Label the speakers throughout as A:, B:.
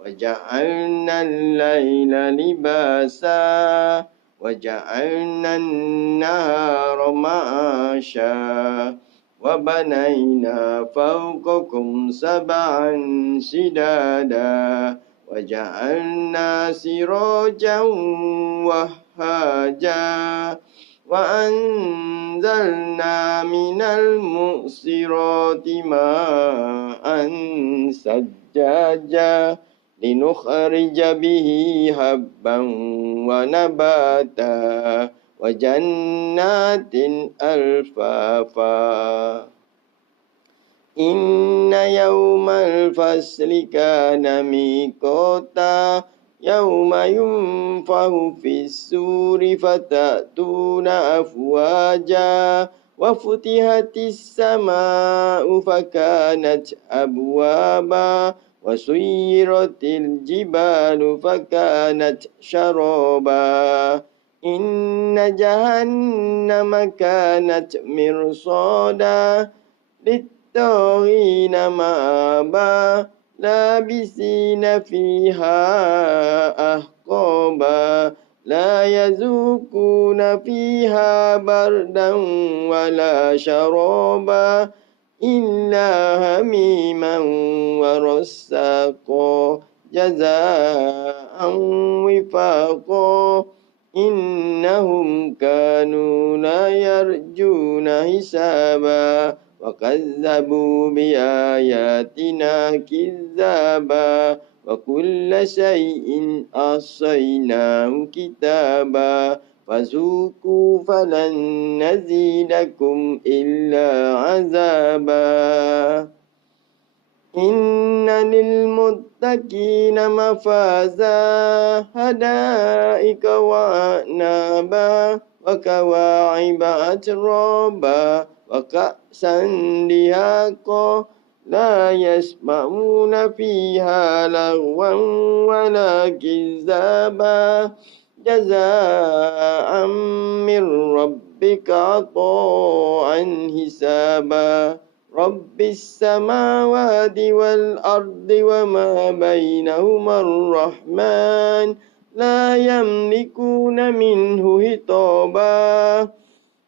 A: وجعلنا الليل لباسا وجعلنا النهار معاشا وبنينا فوقكم سبعا شدادا وجعلنا سراجا وهاجا وأنزلنا من المؤسرات ماء سجاجا لنخرج به هبا ونباتا وجنات ألفافا. إن يوم الفصل كان ميقاتا يوم ينفه في السور فتأتون أفواجا. وفتحت السماء فكانت أبوابا وسيرت الجبال فكانت شرابا. إن جهنم كانت مرصادا للطاغين مآبا. لابسين فيها أحقابا. لا يذوقون فيها بردا ولا شرابا إلا هميما ورساقا جزاء وفاقا. إنهم كانوا لا يرجون حسابا وكذبوا بآياتنا كذابا. وكل شيء أحصيناه كتابا فذوقوا فلن نزيدكم إلا عذابا. إن للمتقين مفازا هدائك وأعنابا وكواعب أترابا وكأسا دهاقا لا يسمعون فيها لغوا ولا كذابا. جزاء من ربك عطاء حسابا. رب السماوات والأرض وما بينهما الرحمن لا يملكون منه هطابا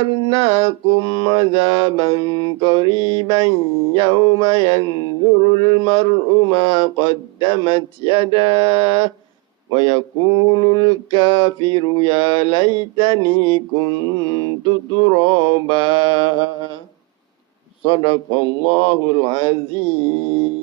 A: أنذرناكم عذابا قريبا يوم ينظر المرء ما قدمت يداه ويقول الكافر يا ليتني كنت ترابا صدق الله العظيم